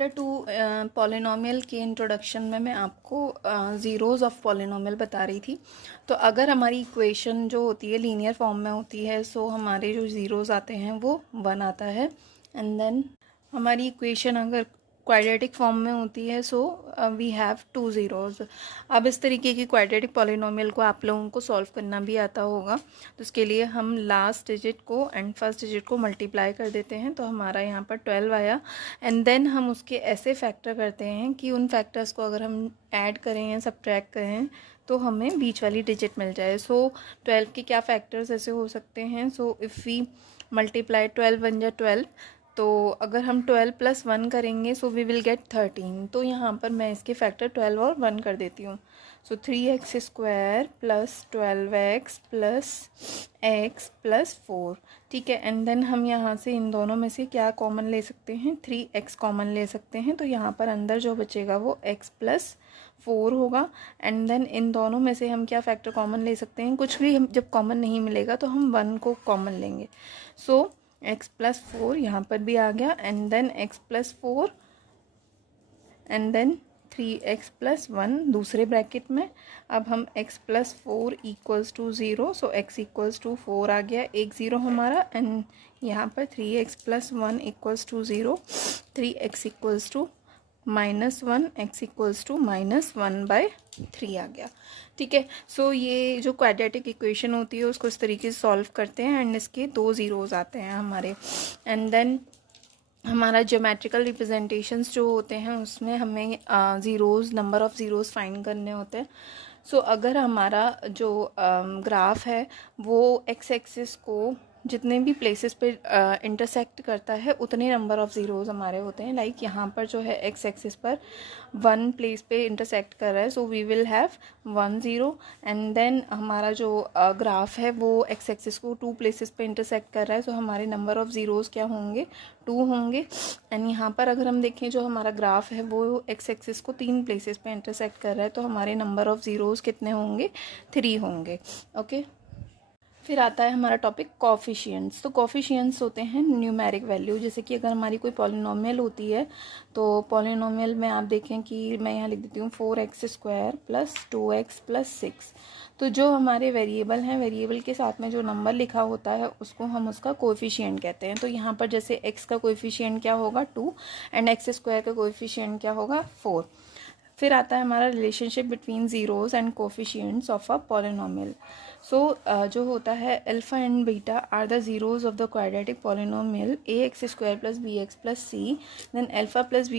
Chapter 2 polynomial के introduction में मैं आपको ज़ीरोज़ ऑफ पॉलिनोमियल बता रही थी। तो अगर हमारी इक्वेशन जो होती है लीनियर फॉर्म में होती है, सो हमारे जो ज़ीरोज़ आते हैं वो 1 आता है। एंड देन हमारी इक्वेशन अगर क्वाड्रेटिक फॉर्म में होती है, सो वी हैव 2 ज़ीरोज़। अब इस तरीके की क्वाड्रेटिक पॉलिनोमियल को आप लोगों को सॉल्व करना भी आता होगा, तो उसके लिए हम लास्ट डिजिट को एंड फर्स्ट डिजिट को मल्टीप्लाई कर देते हैं, तो हमारा यहाँ पर 12 आया। एंड देन हम उसके ऐसे फैक्टर करते हैं कि उन फैक्टर्स को अगर हम ऐड करें या सब्ट्रैक्ट करें तो हमें बीच वाली डिजिट मिल जाए। सो 12 के क्या फैक्टर्स ऐसे हो सकते हैं? सो इफ़ वी मल्टीप्लाई 12 1 जा 12, तो अगर हम 12 + 1 करेंगे सो वी विल गेट 13। तो यहाँ पर मैं इसके फैक्टर 12 और 1 कर देती हूँ। सो 3x² + 12x + x + 4, ठीक है। एंड देन हम यहाँ से इन दोनों में से क्या कॉमन ले सकते हैं? 3x कॉमन ले सकते हैं, तो यहाँ पर अंदर जो बचेगा वो x + 4 होगा। एंड देन इन दोनों में से हम क्या फैक्टर कॉमन ले सकते हैं? कुछ भी हम जब कॉमन नहीं मिलेगा तो हम 1 को कॉमन लेंगे। सो x + 4 यहाँ पर भी आ गया। And then x + 4 and then 3x + 1 दूसरे ब्रैकेट में। अब हम x + 4 = 0, सो x = 4 आ गया, एक 0 हमारा। एंड यहाँ पर 3x + 1 = 0, 3x = -1, x = -1/3 आ गया, ठीक है। सो ये जो क्वाड्रेटिक इक्वेशन होती है उसको इस तरीके से सॉल्व करते हैं एंड इसके 2 ज़ीरोज़ आते हैं हमारे। एंड देन हमारा ज्योमेट्रिकल रिप्रेजेंटेशंस जो होते हैं उसमें हमें zeros, number of zeros find करने होते हैं। सो अगर हमारा जो ग्राफ है वो एक्स एक्सिस को जितने भी प्लेसेस पे इंटरसेक्ट करता है उतने नंबर ऑफ़ ज़ीरोज़ हमारे होते हैं। लाइक यहाँ पर जो है एक्स एक्सिस पर 1 प्लेस पे इंटरसेक्ट कर रहा है, so we will have 1 0। And then हमारा जो ग्राफ है वो एक्स एक्सिस को 2 प्लेसेस पे इंटरसेक्ट कर रहा है, सो हमारे नंबर ऑफ़ ज़ीरोज़ क्या होंगे? 2 होंगे। एंड यहाँ पर अगर हम देखें जो हमारा ग्राफ है वो एक्स एक्सिस को 3 प्लेसेस पे इंटरसेक्ट कर रहा है, तो हमारे नंबर ऑफ़ ज़ीरोज़ कितने होंगे? 3 होंगे, ओके। फिर आता है हमारा टॉपिक कोफिशिएंट्स। तो कोफिशिएंट्स होते हैं न्यूमेरिक वैल्यू। जैसे कि अगर हमारी कोई पॉलिनोमियल होती है, तो पॉलिनोमियल में आप देखें कि मैं यहाँ लिख देती हूँ 4x² + 2x + 6। तो जो हमारे वेरिएबल हैं, वेरिएबल के साथ में जो नंबर लिखा होता है उसको हम उसका कोएफिशिएंट कहते हैं। तो यहाँ पर जैसे x का कोएफिशिएंट क्या होगा? 2, एंड x² का कोएफिशिएंट क्या होगा? 4। फिर आता है हमारा relationship between zeros and coefficients of a polynomial. So जो होता है alpha and beta are the zeros of the quadratic polynomial ax² + bx + c, then alpha +